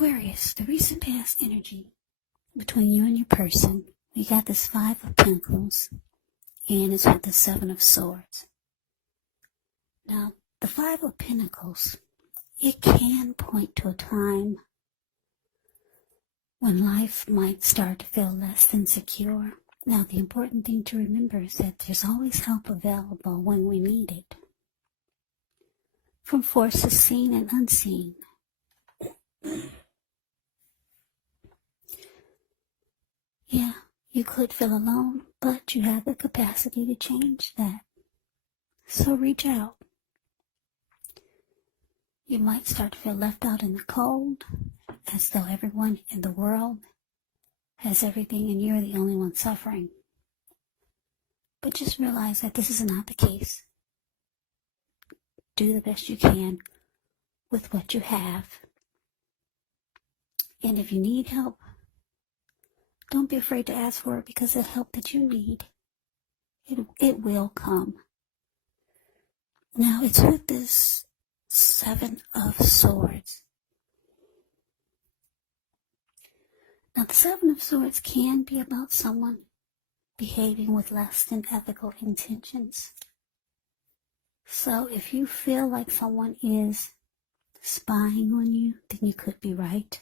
Aquarius, the recent past energy between you and your person. We got this Five of Pentacles, and it's with the Seven of Swords. Now, the Five of Pentacles, it can point to a time when life might start to feel less than secure. Now, the important thing to remember is that there's always help available when we need it, from forces seen and unseen. Yeah, you could feel alone, but you have the capacity to change that. So reach out. You might start to feel left out in the cold, as though everyone in the world has everything and you're the only one suffering. But just realize that this is not the case. Do the best you can with what you have. And if you need help, don't be afraid to ask for it, because the help that you need, it will come. Now, it's with this Seven of Swords. Now, the Seven of Swords can be about someone behaving with less than ethical intentions. So if you feel like someone is spying on you, then you could be right.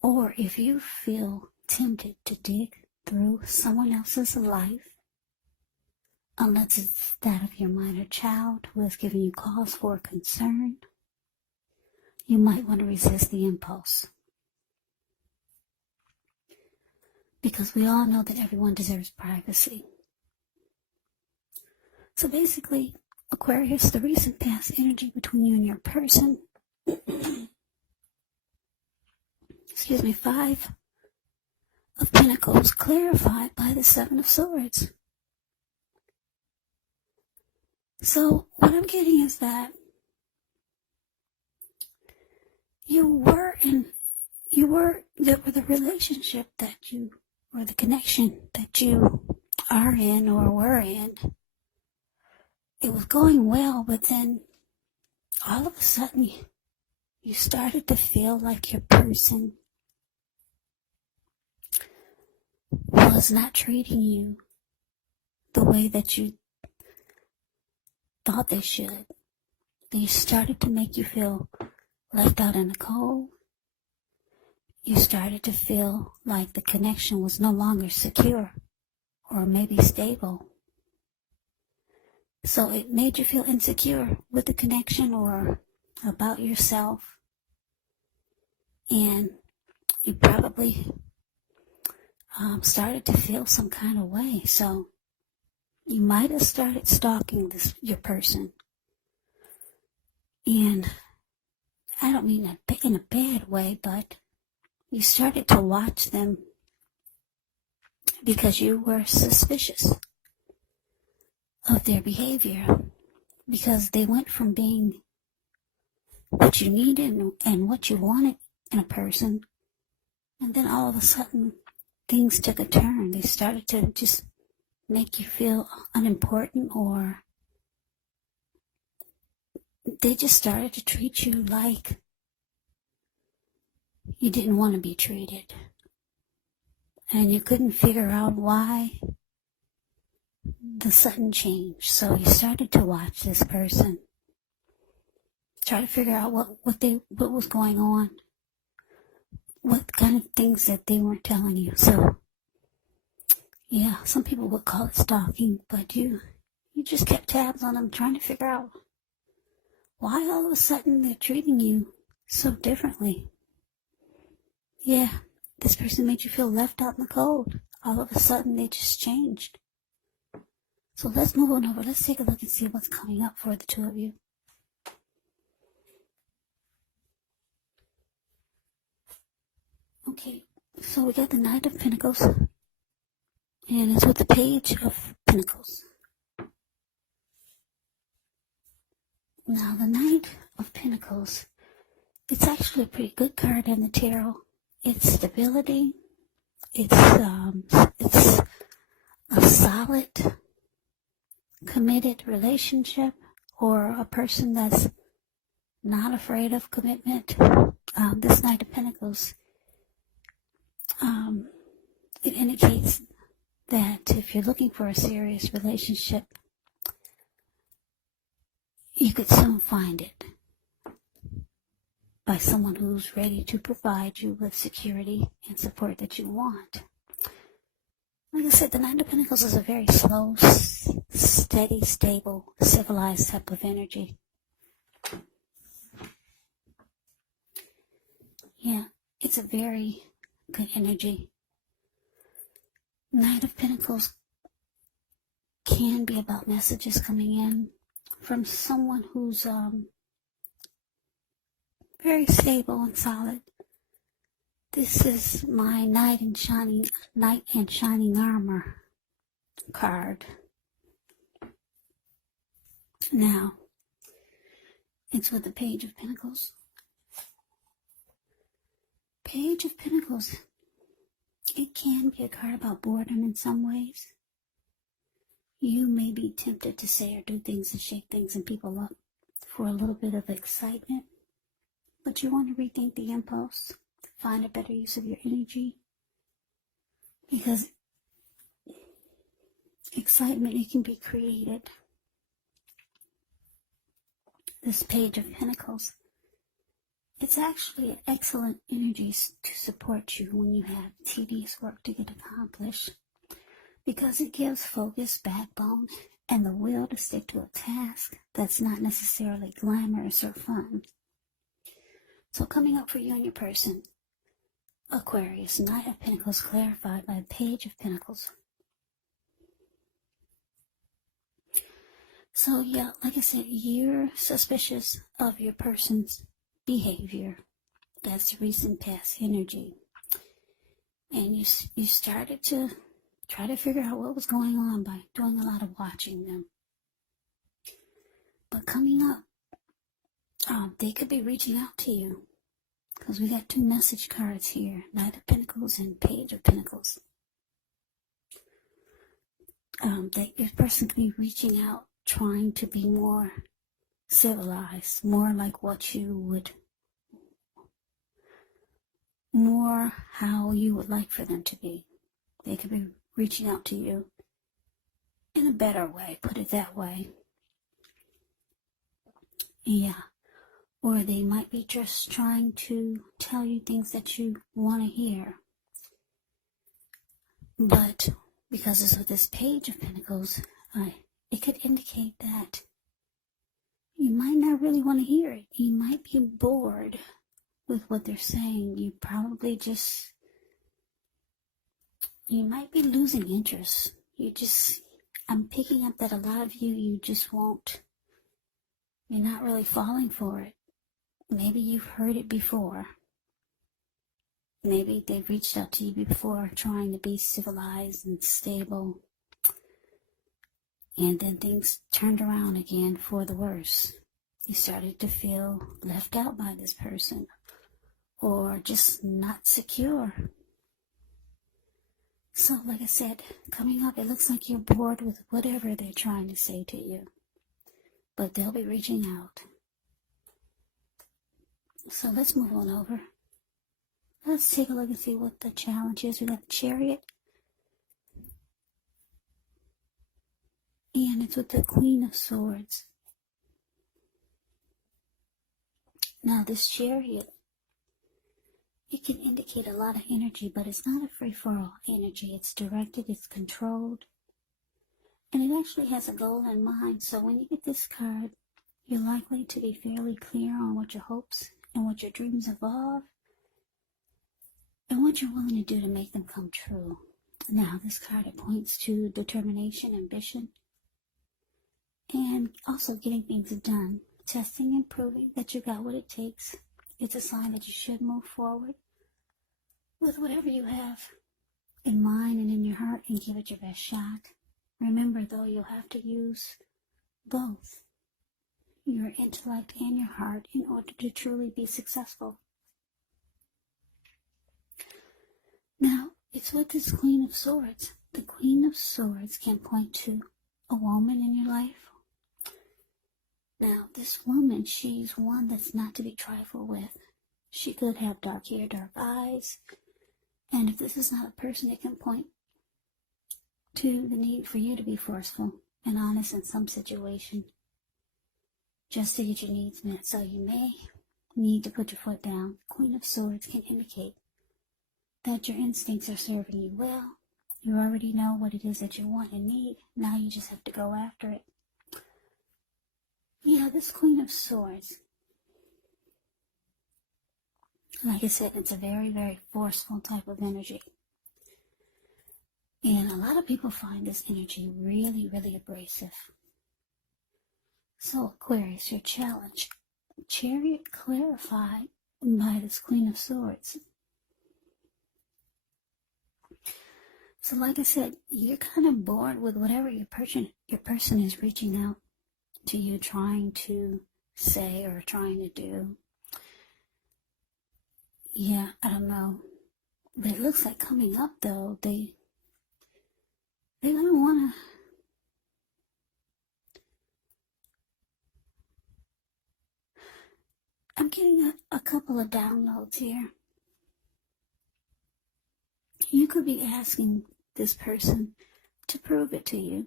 Or if you feel tempted to dig through someone else's life, unless it's that of your minor child who has given you cause for concern, you might want to resist the impulse. Because we all know that everyone deserves privacy. So basically, Aquarius, the recent past energy between you and your person, Five of Pentacles, clarified by the Seven of Swords. So what I'm getting is that the relationship that you, or the connection that you are in or were in, it was going well, but then all of a sudden you started to feel like your person was not treating you the way that you thought they should. They started to make you feel left out in the cold. You started to feel like the connection was no longer secure or maybe stable. So it made you feel insecure with the connection or about yourself. And you probably started to feel some kind of way. So you might have started stalking your person. And I don't mean that in a bad way, but you started to watch them because you were suspicious of their behavior, because they went from being what you needed and what you wanted in a person, and then all of a sudden things took a turn. They started to just make you feel unimportant, or they just started to treat you like you didn't want to be treated. And you couldn't figure out why the sudden change. So you started to watch this person, try to figure out what was going on, what kind of things that they weren't telling you. So yeah, some people would call it stalking, but you just kept tabs on them, trying to figure out why all of a sudden they're treating you so differently. Yeah, this person made you feel left out in the cold. All of a sudden they just changed. So let's move on over. Let's take a look and see what's coming up for the two of you. Okay, so we got the Knight of Pentacles, and it's with the Page of Pentacles. Now, the Knight of Pentacles, it's actually a pretty good card in the tarot. It's stability. It's a solid, committed relationship, or a person that's not afraid of commitment. This Knight of Pentacles, it indicates that if you're looking for a serious relationship, you could soon find it by someone who's ready to provide you with security and support that you want. Like I said, the Knight of Pentacles is a very slow, steady, stable, civilized type of energy. Yeah, it's a very good energy. Knight of Pentacles can be about messages coming in from someone who's very stable and solid. This is my Knight in Shining Armor card. Now, it's with the Page of Pentacles. Page of Pentacles, it can be a card about boredom in some ways. You may be tempted to say or do things and shake things and people up for a little bit of excitement, but you want to rethink the impulse, find a better use of your energy, because excitement, it can be created. This Page of Pentacles, it's actually an excellent energy to support you when you have tedious work to get accomplished, because it gives focus, backbone, and the will to stick to a task that's not necessarily glamorous or fun. So coming up for you and your person, Aquarius, Knight of Pentacles clarified by the Page of Pentacles. So yeah, like I said, you're suspicious of your person's behavior. That's recent past energy. And you started to try to figure out what was going on by doing a lot of watching them. But coming up, they could be reaching out to you, because we got two message cards here, Knight of Pentacles and Page of Pentacles. That your person could be reaching out, trying to be more civilized, more like what you would, more how you would like for them to be. They could be reaching out to you in a better way, put it that way. Yeah. Or they might be just trying to tell you things that you want to hear. But because it's with this Page of Pentacles, it could indicate that you might not really want to hear it. You might be bored with what they're saying. You might be losing interest. I'm picking up that a lot of you just won't, you're not really falling for it. Maybe you've heard it before. Maybe they've reached out to you before trying to be civilized and stable, and then things turned around again for the worse. You started to feel left out by this person, or just not secure. So like I said, coming up, it looks like you're bored with whatever they're trying to say to you, but they'll be reaching out. So let's move on over. Let's take a look and see what the challenge is. We got the Chariot, and it's with the Queen of Swords. Now this Chariot, it can indicate a lot of energy, but it's not a free-for-all energy. It's directed, it's controlled, and it actually has a goal in mind. So when you get this card, you're likely to be fairly clear on what your hopes and what your dreams involve, and what you're willing to do to make them come true. Now, this card, it points to determination, ambition, and also getting things done, testing and proving that you got what it takes. It's a sign that you should move forward with whatever you have in mind and in your heart and give it your best shot. Remember, though, you'll have to use both your intellect and your heart in order to truly be successful. Now, it's with this Queen of Swords. The Queen of Swords can point to a woman in your life. Now, this this woman, she's one that's not to be trifled with. She could have dark hair, dark eyes. And if this is not a person that can point to the need for you to be forceful and honest in some situation, just to get your needs met. So you may need to put your foot down. Queen of Swords can indicate that your instincts are serving you well. You already know what it is that you want and need. Now you just have to go after it. Yeah, this Queen of Swords, like I said, it's a very, very forceful type of energy. And a lot of people find this energy really, really abrasive. So Aquarius, your challenge. Chariot clarified by this Queen of Swords. So like I said, you're kind of bored with whatever your person is reaching out to you, trying to say or trying to do. Yeah, I don't know. But it looks like coming up though, they're gonna wanna I'm getting a couple of downloads here. You could be asking this person to prove it to you.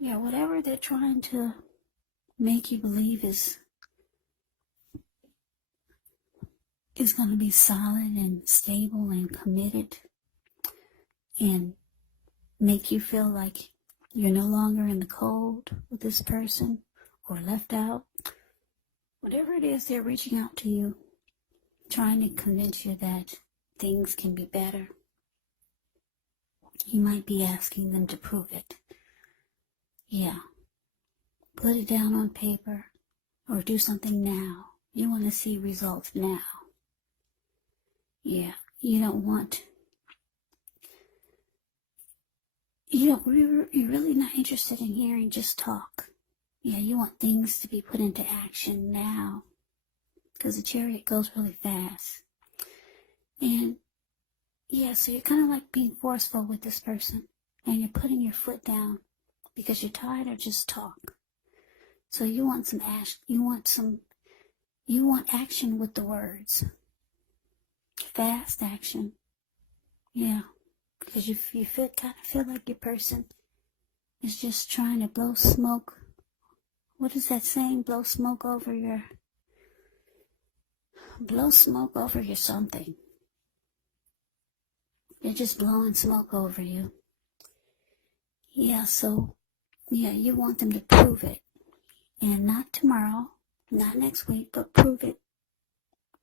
Yeah, whatever they're trying to make you believe is going to be solid and stable and committed and make you feel like you're no longer in the cold with this person or left out. Whatever it is, they're reaching out to you, trying to convince you that things can be better. You might be asking them to prove it. Yeah. Put it down on paper or do something now. You want to see results now. Yeah. You're really not interested in hearing just talk. Yeah, you want things to be put into action now. Because the Chariot goes really fast. And yeah, so you're kind of like being forceful with this person. And you're putting your foot down because you're tired of just talk. So you want some action. You want action with the words. Fast action. Yeah. Because you kind of feel like your person is just trying to blow smoke. What is that saying? Blow smoke over your something. They're just blowing smoke over you. Yeah, so, yeah, you want them to prove it. And not tomorrow, not next week, but prove it.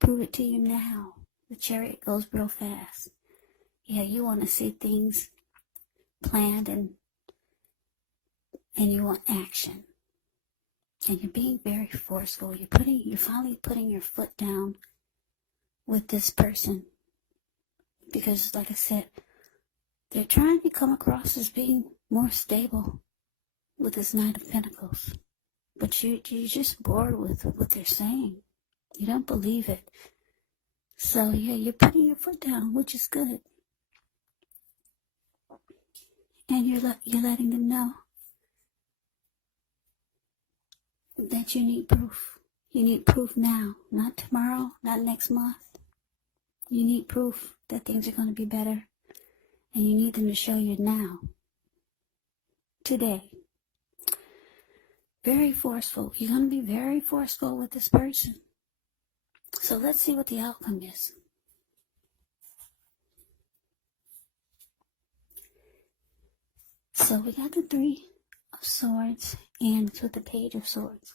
Prove it to you now. The Chariot goes real fast. Yeah, you want to see things planned and you want action. And you're being very forceful. You're finally putting your foot down with this person. Because, like I said, they're trying to come across as being more stable with this Knight of Pentacles. But you're just bored with what they're saying. You don't believe it. So, yeah, you're putting your foot down, which is good. And you're letting them know that you need proof. You need proof now, not tomorrow, not next month. You need proof that things are going to be better. And you need them to show you now. Today. Very forceful. You're going to be very forceful with this person. So let's see what the outcome is. So we got the Three of Swords and it's with the Page of Swords.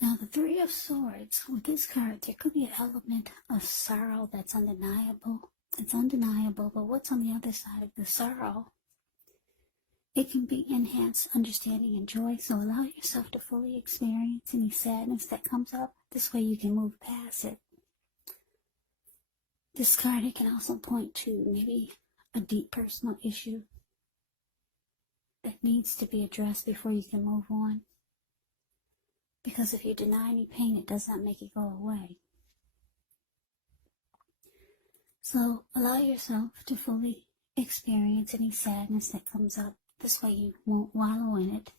Now the Three of Swords, with this card, there could be an element of sorrow that's undeniable. It's undeniable, but what's on the other side of the sorrow? It can be enhanced understanding and joy, so allow yourself to fully experience any sadness that comes up. This way you can move past it. This card, it can also point to maybe a deep personal issue that needs to be addressed before you can move on. Because if you deny any pain, it does not make it go away. So allow yourself to fully experience any sadness that comes up. This way you won't wallow in it.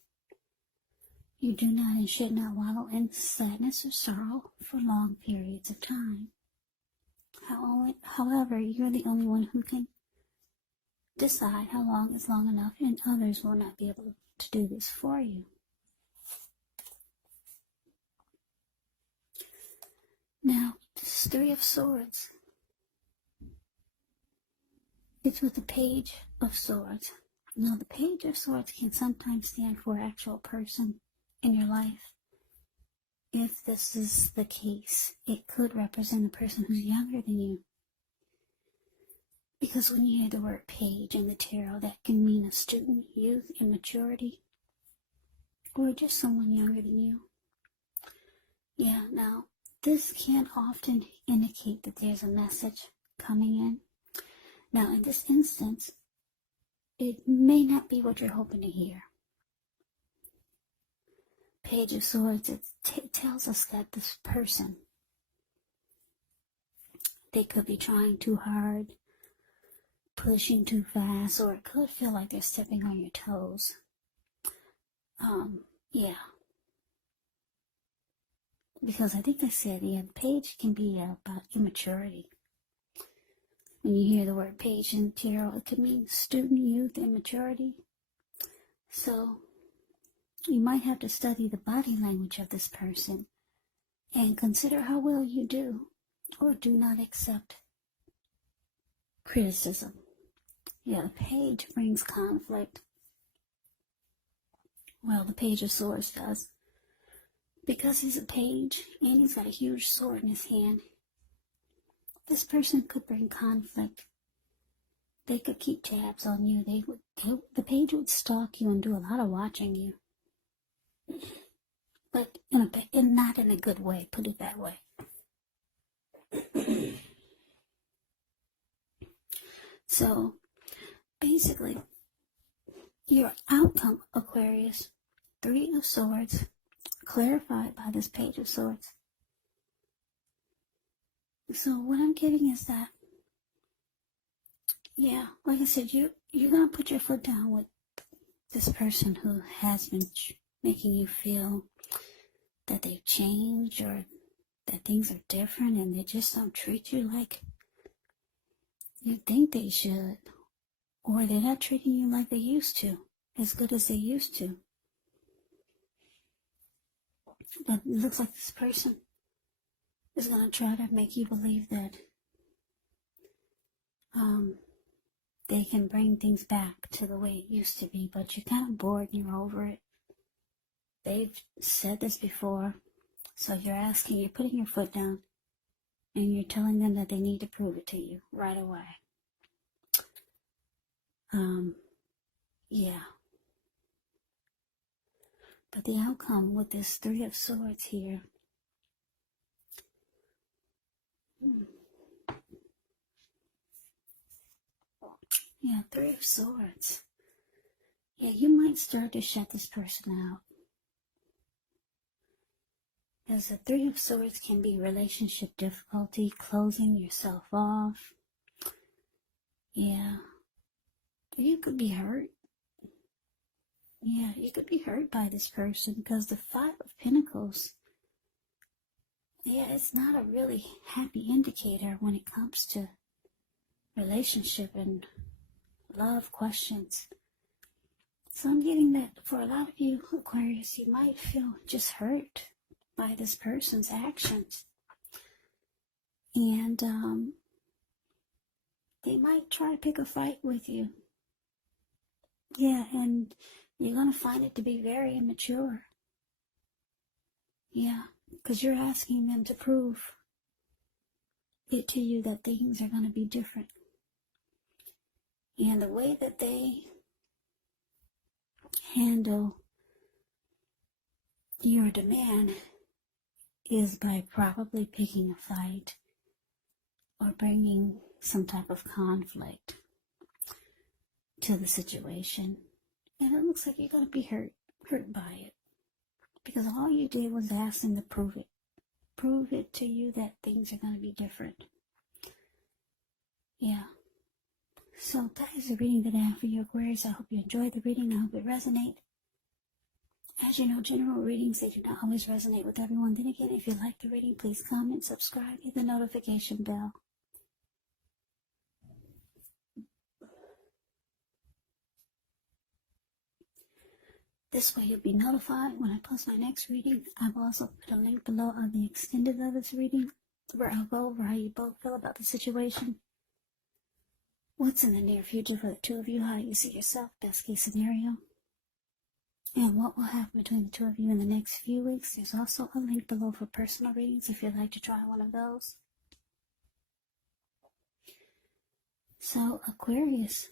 You do not and should not wallow in sadness or sorrow for long periods of time. However, you're the only one who can decide how long is long enough, and others will not be able to do this for you. Now, this Three of Swords. It's with the Page of Swords. Now, the Page of Swords can sometimes stand for an actual person in your life. If this is the case, it could represent a person who's younger than you. Because when you hear the word page in the tarot, that can mean a student, youth, immaturity, or just someone younger than you. Yeah, now, this can often indicate that there's a message coming in. Now, in this instance, it may not be what you're hoping to hear. Page of Swords, it tells us that this person, they could be trying too hard, pushing too fast, or it could feel like they're stepping on your toes. Yeah. Because I think I said, the page can be about immaturity. When you hear the word page in tarot, it could mean student, youth, immaturity. So, you might have to study the body language of this person and consider how well you do or do not accept criticism. Yeah, the page brings conflict. Well, the Page of Swords does. Because he's a page and he's got a huge sword in his hand, this person could bring conflict. They could keep tabs on you. The page would stalk you and do a lot of watching you. But not in a good way, put it that way. So, basically, your outcome, Aquarius, Three of Swords, clarified by this Page of Swords. So what I'm getting is that, yeah, like I said, you're going to put your foot down with this person who has been making you feel that they've changed or that things are different and they just don't treat you like you think they should, or they're not treating you like they used to, as good as they used to. But it looks like this person is going to try to make you believe that they can bring things back to the way it used to be, but you're kind of bored and you're over it. They've said this before, so you're putting your foot down, and you're telling them that they need to prove it to you right away. Yeah. But the outcome with this Three of Swords here, yeah, Three of Swords. Yeah, you might start to shut this person out. As the Three of Swords can be relationship difficulty, closing yourself off. Yeah. You could be hurt. Yeah, you could be hurt by this person because the Five of Pentacles, yeah, it's not a really happy indicator when it comes to relationship and love questions. So I'm getting that for a lot of you, Aquarius, you might feel just hurt by this person's actions. And they might try to pick a fight with you. Yeah, and you're going to find it to be very immature. Yeah, because you're asking them to prove it to you that things are going to be different. And the way that they handle your demand is by probably picking a fight or bringing some type of conflict to the situation. And it looks like you're going to be hurt by it. Because all you did was ask them to prove it. Prove it to you that things are going to be different. Yeah. So that is the reading that I have for you, Aquarius. I hope you enjoyed the reading. I hope it resonated. As you know, general readings, they do not always resonate with everyone. Then again, if you like the reading, please comment, subscribe, hit the notification bell. This way you'll be notified when I post my next reading. I've also put a link below of the extended of this reading, where I'll go over how you both feel about the situation. What's in the near future for the two of you? How do you see yourself? Best case scenario. And what will happen between the two of you in the next few weeks. There's also a link below for personal readings if you'd like to try one of those. So, Aquarius,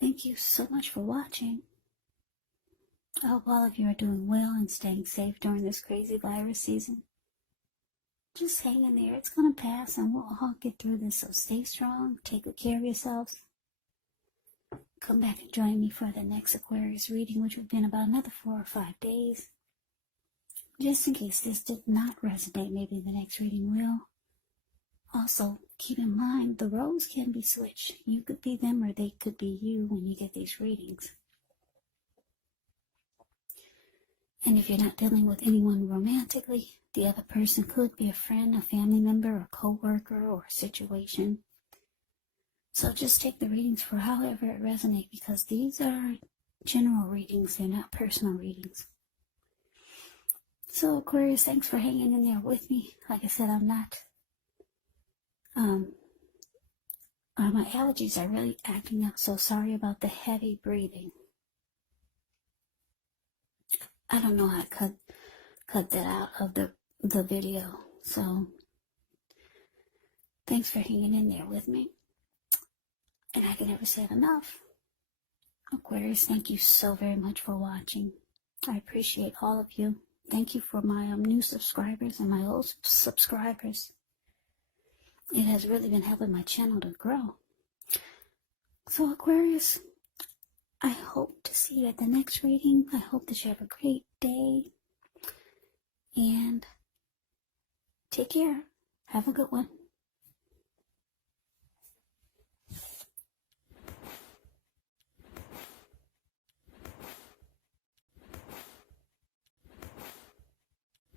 thank you so much for watching. I hope all of you are doing well and staying safe during this crazy virus season. Just hang in there. It's going to pass and we'll all get through this. So stay strong. Take good care of yourselves. Come back and join me for the next Aquarius reading, which will be in about another 4 or 5 days. Just in case this did not resonate, maybe the next reading will. Also, keep in mind, the roles can be switched. You could be them or they could be you when you get these readings. And if you're not dealing with anyone romantically, the other person could be a friend, a family member, a co-worker, or a situation. So just take the readings for however it resonates, because these are general readings, they're not personal readings. So Aquarius, thanks for hanging in there with me. Like I said, I'm not, my allergies are really acting up, so sorry about the heavy breathing. I don't know how to cut that out of the video, so thanks for hanging in there with me. And I can never say it enough. Aquarius, thank you so very much for watching. I appreciate all of you. Thank you for my new subscribers and my old subscribers. It has really been helping my channel to grow. So Aquarius, I hope to see you at the next reading. I hope that you have a great day. And take care. Have a good one.